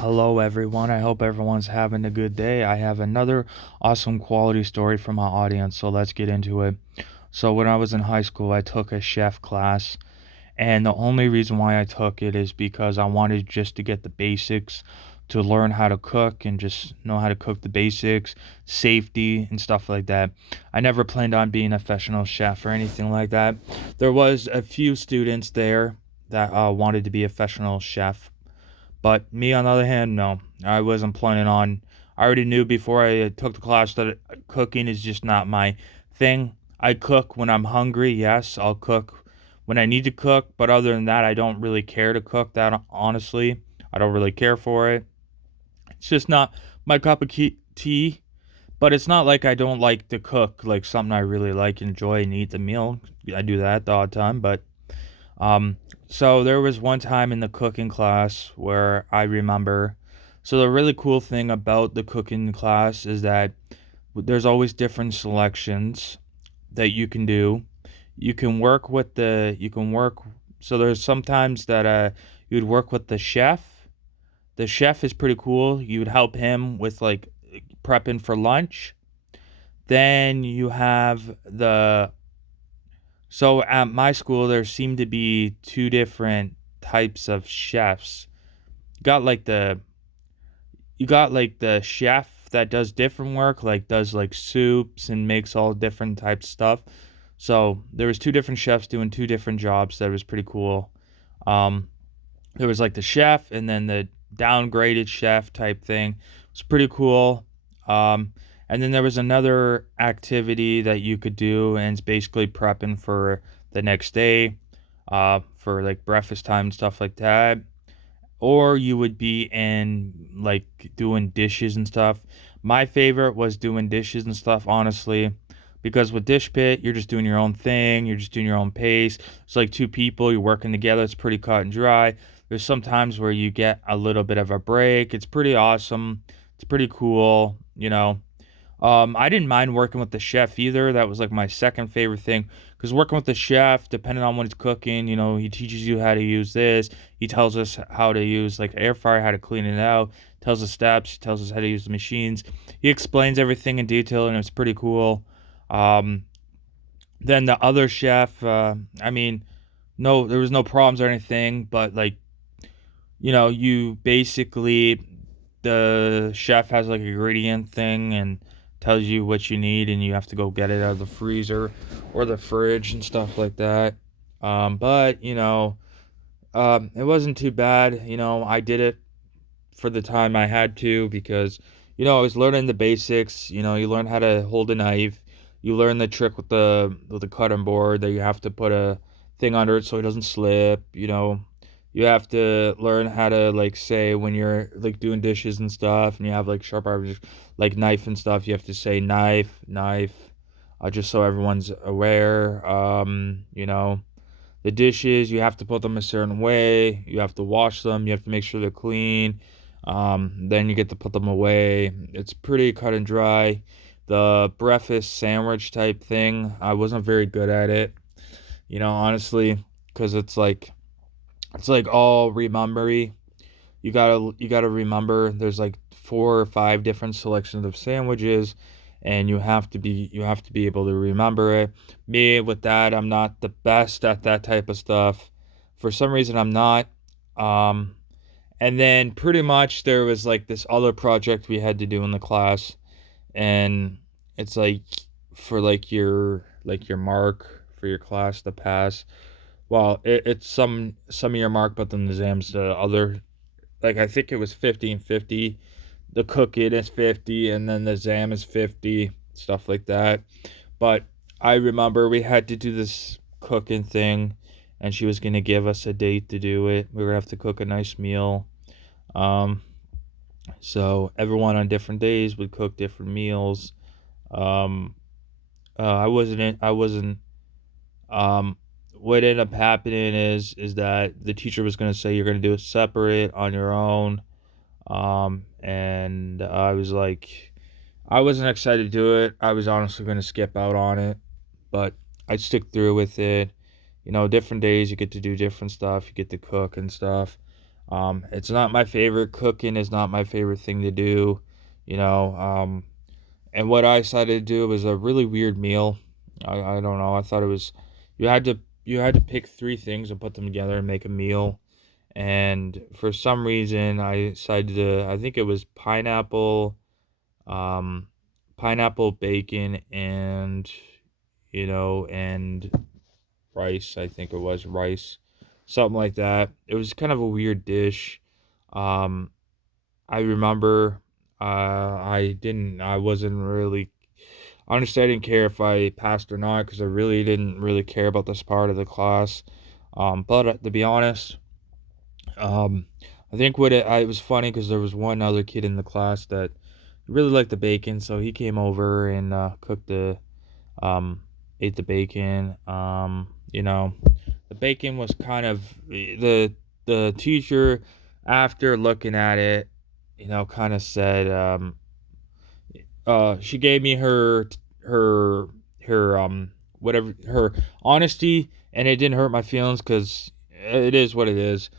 Hello, everyone. I hope everyone's having a good day. I have another awesome quality story from my audience, so let's get into it. So, when I was in high school, I took a chef class, and the only reason why I took it is because I wanted just to get the basics to learn how to cook and just know how to cook the basics, safety, and stuff like that. I never planned on being a professional chef or anything like that. There was a few students there that wanted to be a professional chef, but me, on the other hand, no. I wasn't planning on. I already knew before I took the class that cooking is just not my thing. I cook when I'm hungry. Yes, I'll cook when I need to cook, but other than that, I don't really care to cook. That honestly, I don't really care for it. It's just not my cup of tea. But it's not like I don't like to cook, like something I really like, enjoy, and eat the meal. I do that the odd time, but um, so there was one time in the cooking class where I remember. So the really cool thing about the cooking class is that there's always different selections that you can do. You can work. So there's sometimes that you'd work with the chef. The chef is pretty cool. You would help him with like prepping for lunch. Then you have the So at my school, there seemed to be two different types of chefs. You got like the you got like the chef that does different work, like does like soups and makes all different types of stuff. So there was two different chefs doing two different jobs. That was pretty cool. Um, there was like the chef and then the downgraded chef type thing. It's pretty cool. Um, and then there was another activity that you could do, and it's basically prepping for the next day, for like breakfast time and stuff like that. Or you would be in like doing dishes and stuff. My favorite was doing dishes and stuff, honestly, because with dish pit, you're just doing your own thing, you're just doing your own pace. It's like two people, you're working together, it's pretty cut and dry. There's some times where you get a little bit of a break. It's pretty awesome. It's pretty cool, you know. I didn't mind working with the chef either. That was like my second favorite thing because working with the chef, depending on what he's cooking, he teaches you how to use this. He tells us how to use like air fryer, how to clean it out. Tells us steps. He tells us how to use the machines. He explains everything in detail, and it's pretty cool. Um, then the other chef, I mean, no, there was no problems or anything, but like you basically the chef has like a ingredient thing and tells you what you need, and you have to go get it out of the freezer or the fridge and stuff like that. But it wasn't too bad. I did it for the time I had to because I was learning the basics. You learn how to hold a knife. You learn the trick with the cutting board that you have to put a thing under it so it doesn't slip. You have to learn how to like say when you're like doing dishes and stuff, and you have like sharp objects like knife and stuff. You have to say knife, knife, just so everyone's aware. The dishes, you have to put them a certain way. You have to wash them. You have to make sure they're clean. Then you get to put them away. It's pretty cut and dry. The breakfast sandwich type thing, I wasn't very good at it, honestly, because it's like all remembery. You gotta remember there's like 4 or 5 different selections of sandwiches, and you have to be able to remember it. Me with that, I'm not the best at that type of stuff. For some reason, I'm not. Um, and then pretty much there was like this other project we had to do in the class, and it's like for like your mark for your class to pass. Well, it's some of your mark, but then the exams the other, like I think it was 50 and 50. The cook it is 50, and then the exam is 50, stuff like that. But I remember we had to do this cooking thing, and she was gonna give us a date to do it. We were gonna have to cook a nice meal. Um, so everyone on different days would cook different meals. Um, I wasn't. Um, what ended up happening is that the teacher was gonna say you're gonna do it separate on your own. And I was like, I wasn't excited to do it. I was honestly going to skip out on it, but I'd stick through with it. Different days you get to do different stuff. You get to cook and stuff. It's not my favorite. Cooking is not my favorite thing to do, you know. And what I decided to do was a really weird meal. I don't know. I thought it was you had to you had to pick three things and put them together and make a meal. And for some reason, I decided to. I think it was um, pineapple, bacon, and and rice. I think it was rice, something like that. It was kind of a weird dish. Um, I remember I wasn't really, honestly, I didn't care if I passed or not because I really didn't really care about this part of the class. But to be honest, um, I think it was funny because there was one other kid in the class that really liked the bacon, so he came over and um, ate the bacon. The bacon was kind of the teacher after looking at it, kind of said, she gave me her whatever her honesty, and it didn't hurt my feelings because it is what it is.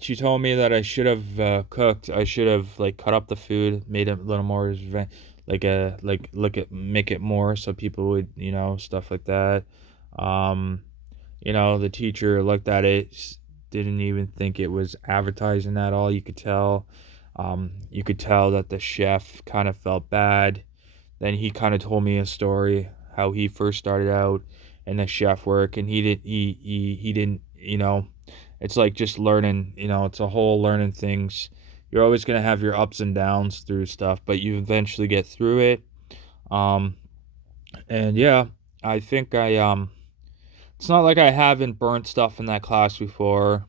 She told me that I should have cooked. I should have like cut up the food, made it a little more like look at make it more so people would stuff like that. Um, the teacher looked at it, didn't even think it was advertising at all. You could tell that the chef kind of felt bad. Then he kind of told me a story how he first started out in the chef work, and he didn't. It's like just learning. It's a whole learning things. You're always gonna have your ups and downs through stuff, but you eventually get through it. Um, and yeah, I think it's not like I haven't burnt stuff in that class before.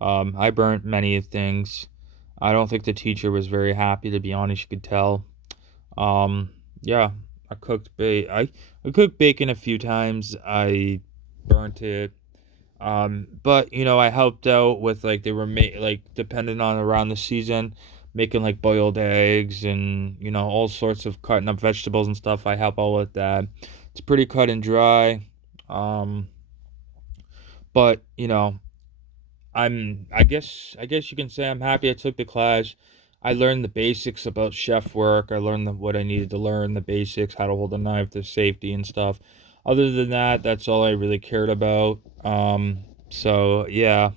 I burnt many things. I don't think the teacher was very happy, to be honest. You could tell. Um, yeah, I cooked bacon a few times. I burnt it. But I helped out with like they were like depending on around the season, making like boiled eggs and all sorts of cutting up vegetables and stuff. I help out with that. It's pretty cut and dry. Um, but I guess you can say I'm happy I took the class. I learned the basics about chef work. I learned what I needed to learn, the basics, how to hold a knife, the safety and stuff. Other than that, that's all I really cared about. So yeah.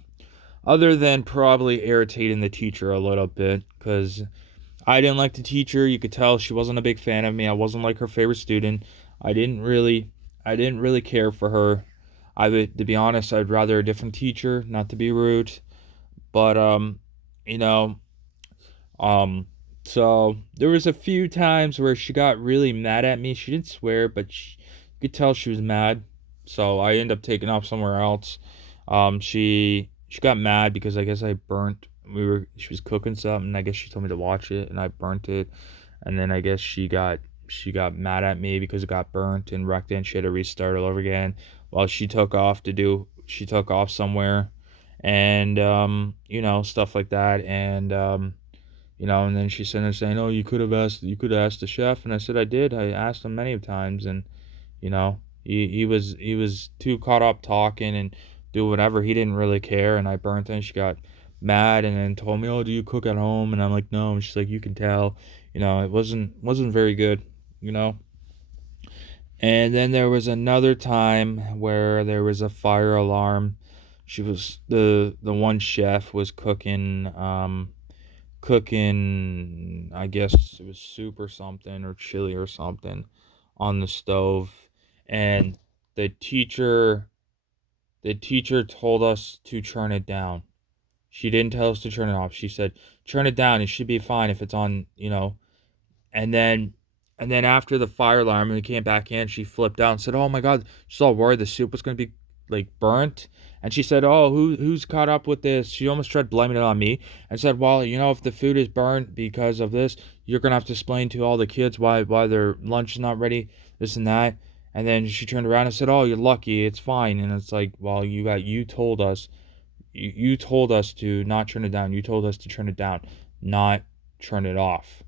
Other than probably irritating the teacher a little bit, because I didn't like the teacher. You could tell she wasn't a big fan of me. I wasn't like her favorite student. I didn't really, I didn't really care for her. To be honest, I'd rather a different teacher, not to be rude. But you know, um, so there was a few times where she got really mad at me. She didn't swear, but you could tell she was mad. So I ended up taking off somewhere else. She got mad because I guess I burnt. She was cooking something. I guess she told me to watch it, and I burnt it. And then I guess she got mad at me because it got burnt and wrecked it, and she had to restart all over again. While she took off somewhere, and stuff like that, and then she's sitting there saying, "Oh, you could have asked the chef," and I said I did. I asked him many times, and he was too caught up talking and do whatever. He didn't really care, and I burnt it. And she got mad and then told me, "Oh, do you cook at home?" And I'm like, "No." And she's like, "You can tell." It wasn't very good, you know. And then there was another time where there was a fire alarm. The one chef was cooking, I guess it was soup or something or chili or something on the stove, and the teacher the teacher told us to turn it down. She didn't tell us to turn it off. She said turn it down, it should be fine if it's on, and then after the fire alarm and we came back in, she flipped out and said, "Oh my god," she's all worried the soup was gonna be like burnt. And she said, "Oh, who's caught up with this?" She almost tried blaming it on me and said, "Well, if the food is burnt because of this, you're gonna have to explain to all the kids why their lunch is not ready, this and that." And then she turned around and said, "Oh, you're lucky, it's fine." And it's like, well, you told us to not turn it down. You told us to turn it down, not turn it off.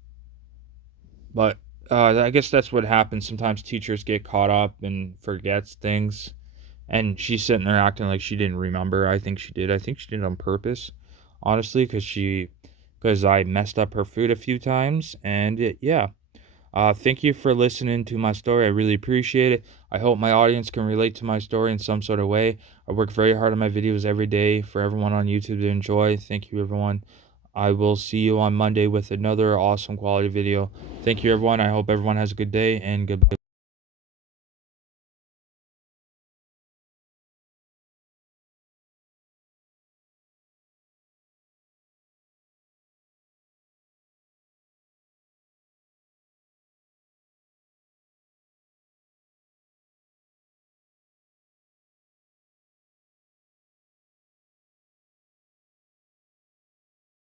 But I guess that's what happens. Sometimes teachers get caught up and forgets things. And she's sitting there acting like she didn't remember. I think she did. I think she did it on purpose. honestly, because I messed up her food a few times, and yeah. Thank you for listening to my story. I really appreciate it. I hope my audience can relate to my story in some sort of way. I work very hard on my videos every day for everyone on YouTube to enjoy. Thank you, everyone. I will see you on Monday with another awesome quality video. Thank you, everyone. I hope everyone has a good day and goodbye.